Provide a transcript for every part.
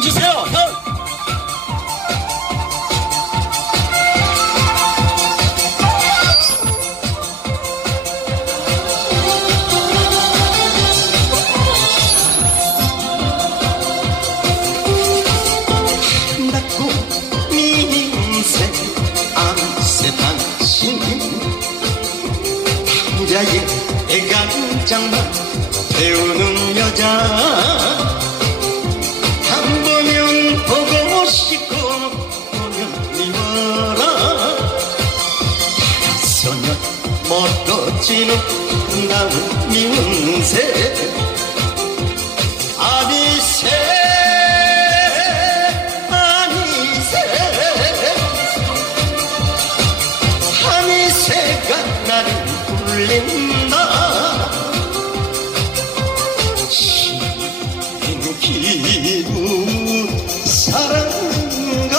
주세요. 형. 남자의 애간장만 배우는 여자 멀어지는 나는 미운 새 아니새 아니새 아니새가 나를 불린다. 신기루 사랑가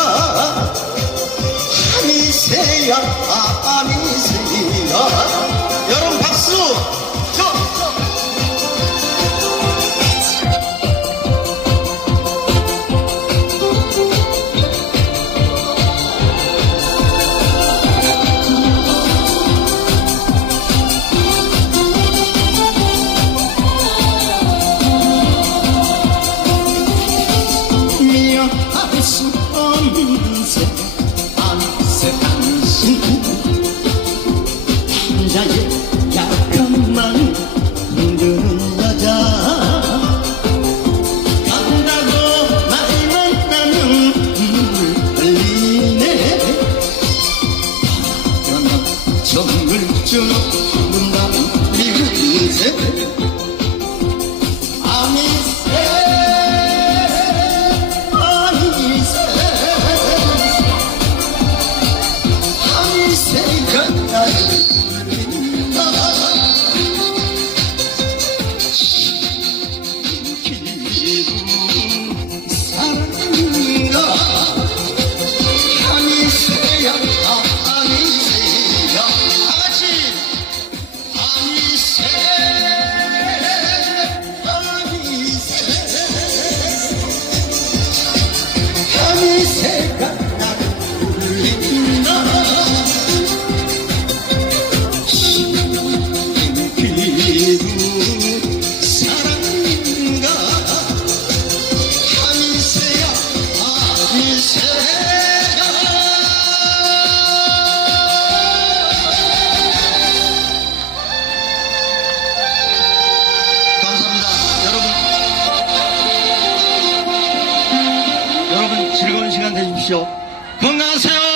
아니새야 아니새야 새 안새 당신 남자의 마음 흔드는 여자 간다고 말만 나면 흘리네 그러나 정을 주는 문남 미운 즐거운 시간 되십시오. 건강하세요